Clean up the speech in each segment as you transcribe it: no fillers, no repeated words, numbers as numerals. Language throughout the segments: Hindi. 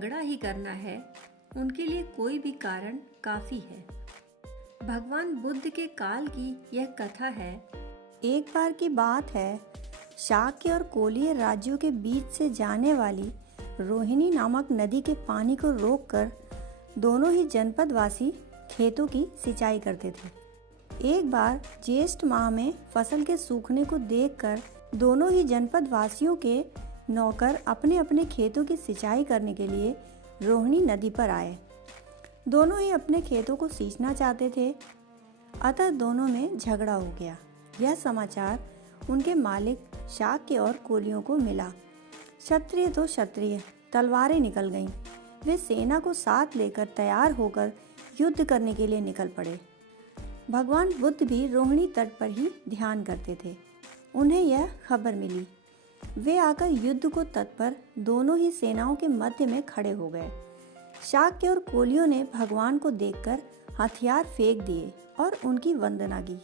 झगड़ा ही करना है, उनके लिए कोई भी कारण काफी है। भगवान बुद्ध के काल की यह कथा है। एक बार की बात है, शाक्य और कोलीय राज्यों के बीच से जाने वाली रोहिणी नामक नदी के पानी को रोककर दोनों ही जनपदवासी खेतों की सिंचाई करते थे। एक बार ज्येष्ठ माह में फसल के सूखने को देखकर दोनों ही जनपदवासियों के नौकर अपने अपने खेतों की सिंचाई करने के लिए रोहिणी नदी पर आए। दोनों ही अपने खेतों को सींचना चाहते थे, अतः दोनों में झगड़ा हो गया। यह समाचार उनके मालिक शाक्य और कोलियों को मिला। क्षत्रिय तो क्षत्रिय, तलवारें निकल गईं। वे सेना को साथ लेकर तैयार होकर युद्ध करने के लिए निकल पड़े। भगवान बुद्ध भी रोहिणी तट पर ही ध्यान करते थे। उन्हें यह खबर मिली। वे आकर युद्ध को तत्पर दोनों ही सेनाओं के मध्य में खड़े हो गए। शाक्य और कोलियों ने भगवान को देखकर हथियार फेंक दिए और उनकी वंदना की।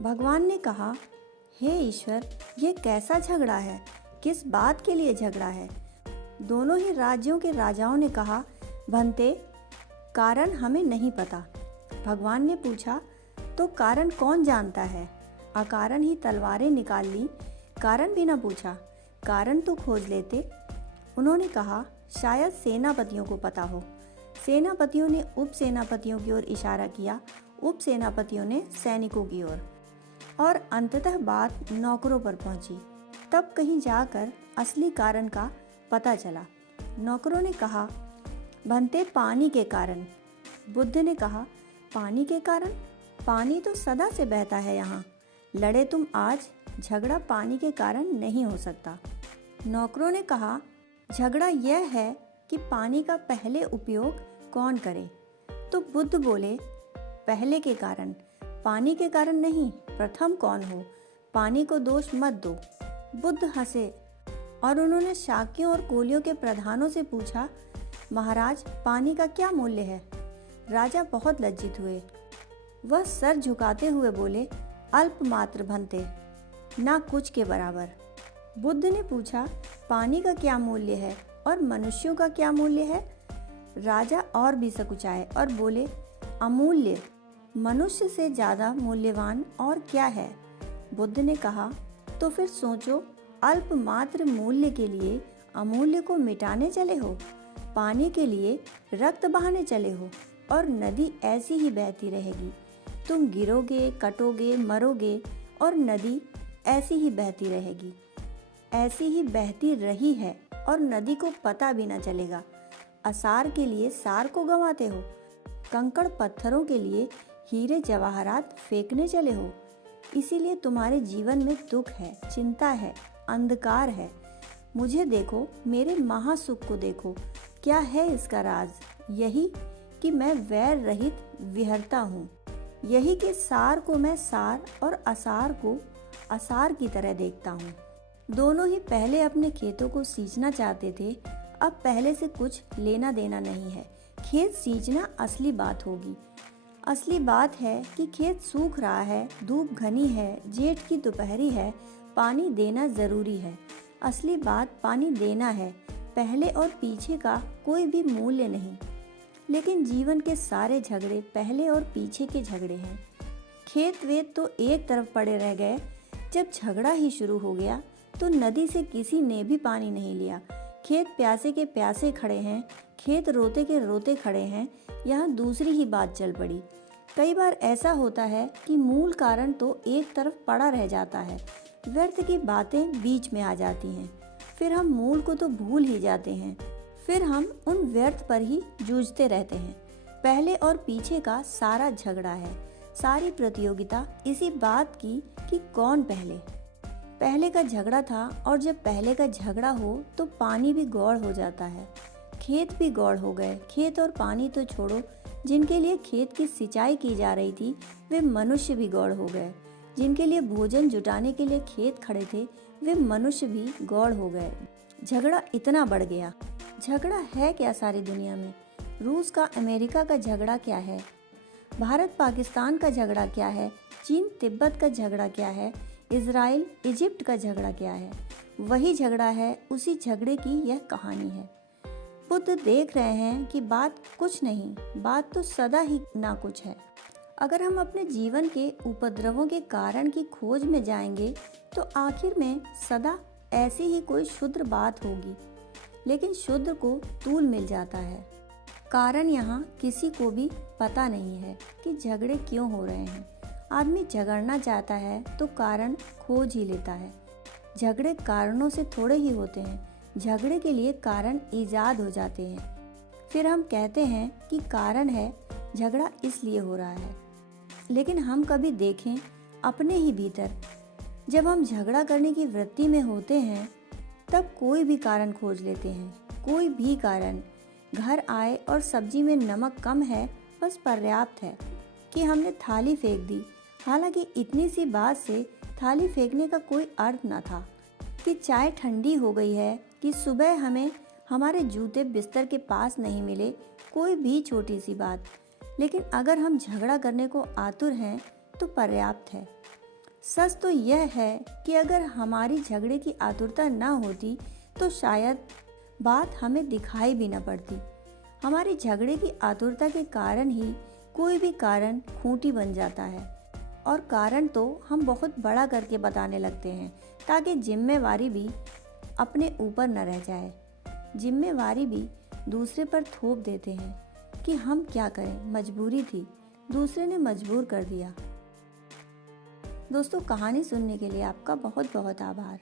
भगवान ने कहा, हे ईश्वर, ये कैसा झगड़ा है? किस बात के लिए झगड़ा है? दोनों ही राज्यों के राजाओं ने कहा, भंते, कारण हमें नहीं पता। भगवान ने पूछा, तो कारण कौन जानता है? अकारण ही तलवारें निकाल ली, कारण भी न पूछा। कारण तो खोज लेते। उन्होंने कहा, शायद सेनापतियों को पता हो। सेनापतियों ने उप सेनापतियों की ओर इशारा किया, उप सेनापतियों ने सैनिकों की ओर, और अंततः बात नौकरों पर पहुंची। तब कहीं जाकर असली कारण का पता चला। नौकरों ने कहा, भंते, पानी के कारण। बुद्ध ने कहा, पानी के कारण? पानी तो सदा से बहता है यहाँ। लड़े तुम आज, झगड़ा पानी के कारण नहीं हो सकता। नौकरों ने कहा, झगड़ा यह है कि पानी का पहले उपयोग कौन करे। तो बुद्ध बोले, पहले के कारण, पानी के कारण नहीं, प्रथम कौन हो, पानी को दोष मत दो। बुद्ध हंसे और उन्होंने शाक्यों और कोलियों के प्रधानों से पूछा, महाराज, पानी का क्या मूल्य है? राजा बहुत लज्जित हुए। वह सर झुकाते हुए बोले, अल्प मात्र भंते, ना कुछ के बराबर। बुद्ध ने पूछा, पानी का क्या मूल्य है और मनुष्यों का क्या मूल्य है? राजा और भी सकुचाए और बोले, अमूल्य, मनुष्य से ज्यादा मूल्यवान और क्या है? बुद्ध ने कहा, तो फिर सोचो, अल्प मात्र मूल्य के लिए अमूल्य को मिटाने चले हो, पानी के लिए रक्त बहाने चले हो, और नदी ऐसी ही बहती रहेगी। तुम गिरोगे, कटोगे, मरोगे, और नदी ऐसी ही बहती रहेगी। ऐसी ही बहती रही है और नदी को पता भी न चलेगा। असार के लिए सार को गंवाते हो, कंकड़ पत्थरों के लिए हीरे जवाहरात फेंकने चले हो। इसीलिए तुम्हारे जीवन में दुख है, चिंता है, अंधकार है। मुझे देखो, मेरे महासुख को देखो। क्या है इसका राज? यही कि मैं वैर रहित विहरता हूँ। यही कि सार को मैं सार और असार को असार की तरह देखता हूँ। दोनों ही पहले अपने खेतों को सींचना चाहते थे। अब पहले से कुछ लेना देना नहीं है। खेत सींचना असली बात होगी। असली बात है कि खेत सूख रहा है, धूप घनी है, जेठ की दोपहरी है, पानी देना जरूरी है। असली बात पानी देना है, पहले और पीछे का कोई भी मूल्य नहीं। लेकिन जीवन के सारे झगड़े पहले और पीछे के झगड़े हैं। खेत वेत तो एक तरफ पड़े रह गए। जब झगड़ा ही शुरू हो गया तो नदी से किसी ने भी पानी नहीं लिया। खेत प्यासे के प्यासे खड़े हैं, खेत रोते के रोते खड़े हैं। यहाँ दूसरी ही बात चल पड़ी। कई बार ऐसा होता है कि मूल कारण तो एक तरफ पड़ा रह जाता है, व्यर्थ की बातें बीच में आ जाती हैं। फिर हम मूल को तो भूल ही जाते हैं। फिर हम उन व्यर्थ पर ही जूझते रहते हैं। पहले और पीछे का सारा झगड़ा है, सारी प्रतियोगिता इसी बात की कि कौन पहले का झगड़ा था। और जब पहले का झगड़ा हो तो पानी भी गौड़ हो जाता है, खेत भी गौड़ हो गए। खेत और पानी तो छोड़ो, जिनके लिए खेत की सिंचाई की जा रही थी वे मनुष्य भी गौड़ हो गए। जिनके लिए भोजन जुटाने के लिए खेत खड़े थे वे मनुष्य भी गौड़ हो गए। झगड़ा इतना बढ़ गया। झगड़ा है क्या सारी दुनिया में? रूस का अमेरिका का झगड़ा क्या है? भारत पाकिस्तान का झगड़ा क्या है? चीन तिब्बत का झगड़ा क्या है? इजराइल इजिप्ट का झगड़ा क्या है? वही झगड़ा है, उसी झगड़े की यह कहानी है। बुद्ध देख रहे हैं कि बात कुछ नहीं, बात तो सदा ही ना कुछ है। अगर हम अपने जीवन के उपद्रवों के कारण की खोज में जाएंगे तो आखिर में सदा ऐसी ही कोई क्षुद्र बात होगी, लेकिन क्षुद्र को तूल मिल जाता है। कारण यहाँ किसी को भी पता नहीं है कि झगड़े क्यों हो रहे हैं। आदमी झगड़ना चाहता है तो कारण खोज ही लेता है। झगड़े कारणों से थोड़े ही होते हैं, झगड़े के लिए कारण ईजाद हो जाते हैं। फिर हम कहते हैं कि कारण है, झगड़ा इसलिए हो रहा है। लेकिन हम कभी देखें अपने ही भीतर, जब हम झगड़ा करने की वृत्ति में होते हैं तब कोई भी कारण खोज लेते हैं। कोई भी कारण, घर आए और सब्जी में नमक कम है, बस पर्याप्त है कि हमने थाली फेंक दी। हालांकि इतनी सी बात से थाली फेंकने का कोई अर्थ न था। कि चाय ठंडी हो गई है, कि सुबह हमें हमारे जूते बिस्तर के पास नहीं मिले, कोई भी छोटी सी बात। लेकिन अगर हम झगड़ा करने को आतुर हैं तो पर्याप्त है। सच तो यह है कि अगर हमारी झगड़े की आतुरता न होती तो शायद बात हमें दिखाई भी न पड़ती। हमारी झगड़े की आतुरता के कारण ही कोई भी कारण खूंटी बन जाता है, और कारण तो हम बहुत बड़ा करके बताने लगते हैं ताकि जिम्मेवारी भी अपने ऊपर न रह जाए। जिम्मेवारी भी दूसरे पर थोप देते हैं कि हम क्या करें, मजबूरी थी, दूसरे ने मजबूर कर दिया। दोस्तों, कहानी सुनने के लिए आपका बहुत बहुत आभार।